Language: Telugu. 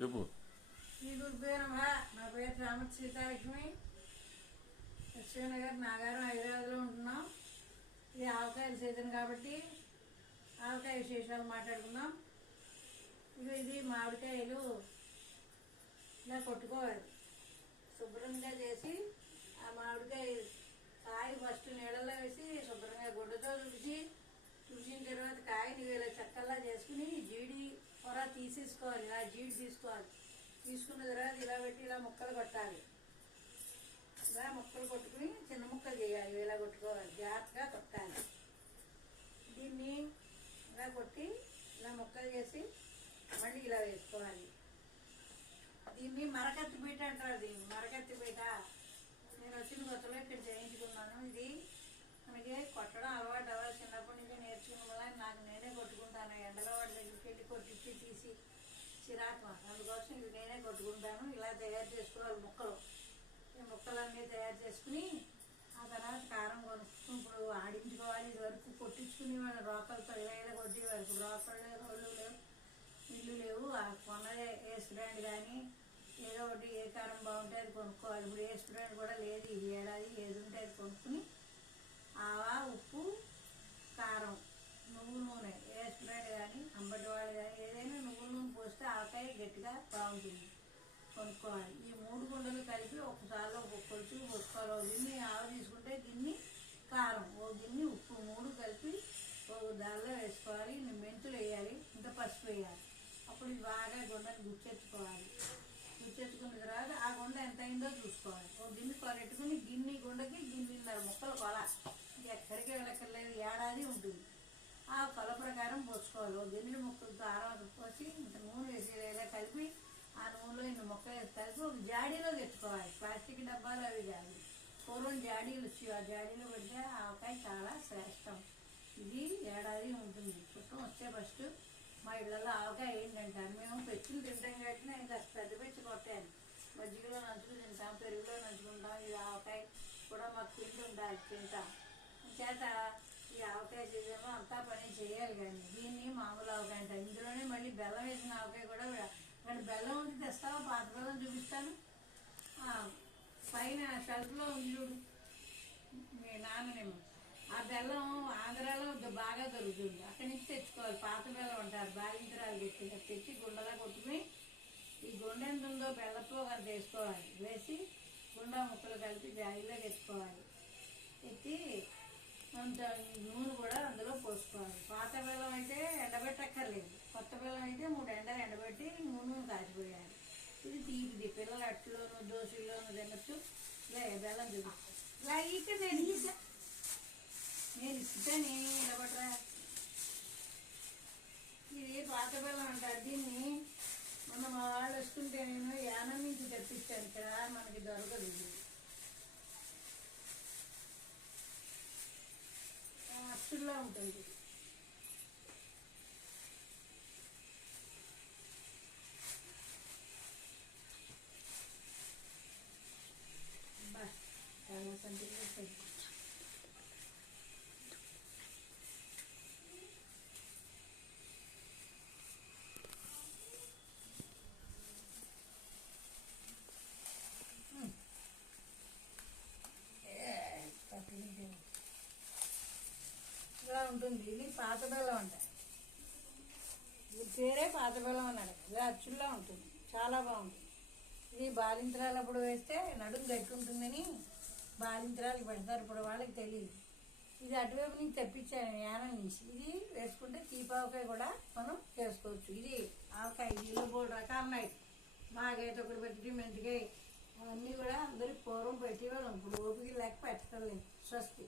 చెప్పు. శ్రీ గురుపేరమా. నా పేరు రామతి సీతాలక్ష్మి. లక్ష్మీనగర్ నాగారం హైదరాబాద్లో ఉంటున్నాం. ఇది ఆవకాయల సీజన్ కాబట్టి ఆవకాయ విశేషాలు మాట్లాడుకుందాం. ఇది మామిడికాయలు ఇలా కొట్టుకోవాలి. శుభ్రంగా చేసి ఆ మామిడికాయ కాయ ఫస్ట్ నీళ్ళలో వేసి శుభ్రంగా గుడ్డతో తుడిచిన తర్వాత కాయని ఇలా చెక్కల్లా చేసుకుని జీడి పొర తీసేసుకోవాలి. ఇలా జీడి తీసుకోవాలి. తీసుకున్న తర్వాత ఇలా పెట్టి ఇలా ముక్కలు కొట్టాలి. ఇలా ముక్కలు కొట్టుకుని చిన్న ముక్కలు చేయాలి. ఇలా కొట్టుకోవాలి, జాగ్రత్తగా కొట్టాలి. దీన్ని ఇలా కొట్టి ఇలా ముక్కలు చేసి మళ్ళీ ఇలా వేసుకోవాలి. దీన్ని మరకత్తి పీట అంటారు. దీన్ని మరకత్తి పీట. నేను వచ్చిన కొత్తలో ఇక్కడ చేయించుకున్నాను. ఇది మనకి కొట్టడం అలవాటు అవ్వాలి. చిన్నప్పటి నుంచి నేర్చుకున్న వల్ల నాకు నేనే కొట్టుకుంటాను. ఎండలో వాడి దగ్గరికి వెళ్ళి కొట్టించి తీసి చిరాకు, అందుకోసం ఇది నేనే కొట్టుకుంటాను. ఇలా తయారు చేసుకోవాలి ముక్కలు. ఈ ముక్కలన్నీ తయారు చేసుకుని ఆ తర్వాత కారం కొనుక్కుని ఇప్పుడు ఆడించుకోవాలి. ఇది వరకు కొట్టించుకుని వాళ్ళు రోకలతో ఇలా ఇలా కొట్టేవారు. ఇప్పుడు రోకలు లేవు, ఒళ్ళు లేవు, ఇల్లు లేవు. ఆ కొన్నదే ఏస్ బ్రాండ్ కానీ ఏదో ఒకటి ఏ కారం బాగుంటే అది కొనుక్కోవాలి. ఇప్పుడు ఏస్ బ్రాండ్ కూడా లేదు. ఈ ఏడాది ఏది ఉంటే అది కొనుక్కుని ఆవా, ఉప్పు, కారం, నువ్వుల నూనె ఏస్ బ్రాండ్ కానీ అంబటి వాళ్ళు కానీ ఏదైనా నువ్వుల నూనె పోస్తే ఆవకాయ గట్టిగా బాగుంటుంది. కొనుక్కోవాలి. ఈ 3 గుండలు కలిపి ఒకసారిలో ఒక కొలుచు పోసుకోవాలి. ఒక గిన్నె ఆవ తీసుకుంటే గిన్నె కారం, ఓ గిన్నె ఉప్పు 3 కలిపి ఒక దానిలో వేసుకోవాలి. మెంతులు వేయాలి, ఇంత పసుపు వేయాలి. అప్పుడు ఇది బాగా గుండని గుచ్చెత్తుకోవాలి. గుచ్చెత్తుకున్న తర్వాత ఆ గుండ ఎంత అయిందో చూసుకోవాలి. ఒక గిన్నె కొలెట్టుకుని గిన్నె గుండకి గిన్నెన్నర ముక్కలు కొల. ఎక్కడికి వెళ్ళక్కర్లేదు, ఏడాది ఉంటుంది. ఆ కొల ప్రకారం పోసుకోవాలి. ఒక గిన్నె ముక్కలు కారం పోసి ఇంత నూనె వేసి ఇలా కలిపి ఆ నూనెలో ఇన్ని ముక్కలు వేసి కలిపి ఒక జాడీలో తెచ్చుకోవాలి. ప్లాస్టిక్ డబ్బాలు అవి కాదు, పూర్వం జాడీలు వచ్చి ఆ జాడీలో పెడితే ఆవకాయ చాలా శ్రేష్టం. ఇది ఏడాది ఉంటుంది. చుట్టం వస్తే ఫస్ట్ మా ఇళ్ళల్లో ఆవకాయ ఏంటంటారు. మేము పెచ్చులు తింటాం కాబట్టి నేను కాస్త పెద్ద పెచ్చు కొట్టాను. మజ్జిగలో నంచుకుని తింటాం, పెరుగులో నంచుకుంటాం. ఇది ఆవకాయ కూడా మాకు తింటూ ఉండాలి, తింటాం. చేత ఈ ఆవకాయ సీజన్లో అంతా పని చేయాలి. కానీ దీన్ని మామూలు ఆవకాయ అంటారు. ఇందులోనే మళ్ళీ బెల్లం వేసిన ఆవకాయ కూడా. కానీ బెల్లం ఉంది తెస్తావా? పాత బెల్లం చూపిస్తాను. పైన షెల్ఫ్లో ఉంది చూడు, మీ నాన్ననేమో. ఆ బెల్లం ఆంధ్రాలో బాగా దొరుకుతుంది. అక్కడి నుంచి తెచ్చుకోవాలి. పాత బెల్లం అంటారు. బాలింతరాలు గట్టిగా తెచ్చి గుండలా కొట్టుకుని ఈ గుండె ఎంత ఉందో బెల్లతో అది వేసుకోవాలి. వేసి గుండా ముక్కలు కలిపి జాయిలో తెచ్చుకోవాలి. ఎత్తి అంత నూనె కూడా అందులో పోసుకోవాలి. పాత బెల్లం అయితే ఎండబెట్టక్కర్లేదు. కొత్త బెల్లం అయితే 3 ఎండలు ఎండబెట్టి నూనె కాచిపోయాలి. ఇది తీపిది. పిల్లలు అట్లోనూ దోశల్లోనూ తినచ్చు. బెల్లం చూపిస్తాను. ఇలా అయితే నేను ఇస్తాను. నిలబడరా. ఇది పాత బెల్లం అంటారు. దీన్ని మొన్న మా వాళ్ళు వస్తుంటే నేను యానం నుంచి తెప్పించాను. ఇక్కడ మనకి దొరకదు. ఇది అచ్చుల్లో ఉంటుంది. ఇలా ఉంటుంది. ఇది పాత బెల్లం అంటారు. ఇది పేరే పాత బెల్లం అన్నాడు. ఇది అచ్చుల్లో ఉంటుంది, చాలా బాగుంటుంది. ఇది బాలింతరాలు అప్పుడు వేస్తే నడుము గట్టి ఉంటుందని బాలింతరాలు పెడతారు. ఇప్పుడు వాళ్ళకి తెలియదు. ఇది అటువైపు నుంచి తెప్పించాను, యానం నుంచి. ఇది వేసుకుంటే తీపావకాయ కూడా మనం చేసుకోవచ్చు. ఇది ఆవకాయ. ఇల్లు 3 రకాలు ఉన్నాయి. మాకైతే ఒకటి పెట్టి మెంతికాయ అవన్నీ కూడా అందరికి పూర్వం పెట్టేవాళ్ళం. ఇప్పుడు ఓపిక లేక పెట్టడం లేదు. స్వస్తి.